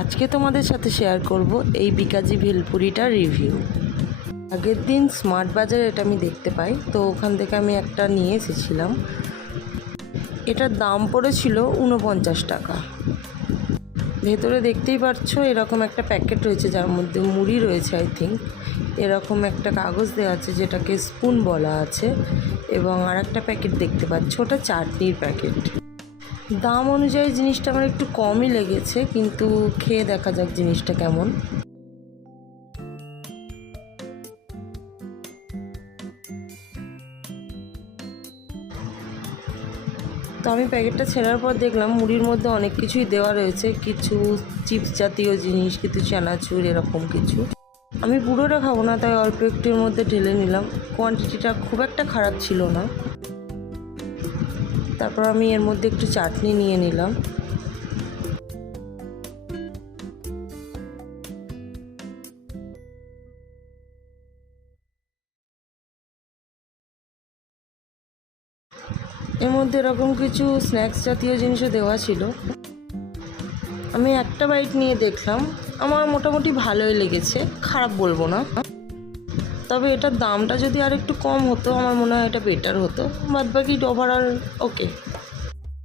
আজকে তোমাদের সাথে শেয়ার করব এই বিকাজি ভেলপুরিটার রিভিউ। আগের দিন স্মার্ট বাজারে এটা আমি দেখতে পাই, তো ওখান থেকে আমি একটা নিয়ে এসেছিলাম। এটার দাম পড়েছিল 49 টাকা। ভেতরে দেখতেই পাচ্ছ এরকম একটা প্যাকেট রয়েছে, যার মধ্যে মুড়ি রয়েছে। আই থিঙ্ক এরকম একটা কাগজ দেওয়া আছে যেটাকে স্পুন বলা আছে, এবং আর একটা প্যাকেট দেখতে পাচ্ছ, ওটা চাটনির প্যাকেট। দাম অনুযায়ী জিনিসটা আমার একটু কমই লেগেছে, কিন্তু খেয়ে দেখা যাক জিনিসটা কেমন। তো আমি প্যাকেটটা ছেঁড়ার পর দেখলাম মুড়ির মধ্যে অনেক কিছুই দেওয়া রয়েছে, কিছু চিপস জাতীয় জিনিস, কিছু চানাচুর, এরকম কিছু। আমি পুরোটা খাবো না, তাই অল্প একটুর মধ্যে ঢেলে নিলাম। কোয়ান্টিটিটা খুব একটা খারাপ ছিল না। তারপর আমি এর মধ্যে একটু চাটনি নিয়ে নিলাম। এর মধ্যে এরকম কিছু স্ন্যাক্স জাতীয় জিনিসও দেওয়া ছিল। আমি একটা বাইট নিয়ে দেখলাম, আমার মোটামুটি ভালোই লেগেছে, খারাপ বলবো না। তবে এটার দামটা যদি আর একটু কম হতো আমার মনে হয় এটা বেটার হতো। বাদ বাকি ওভারঅল ওকে।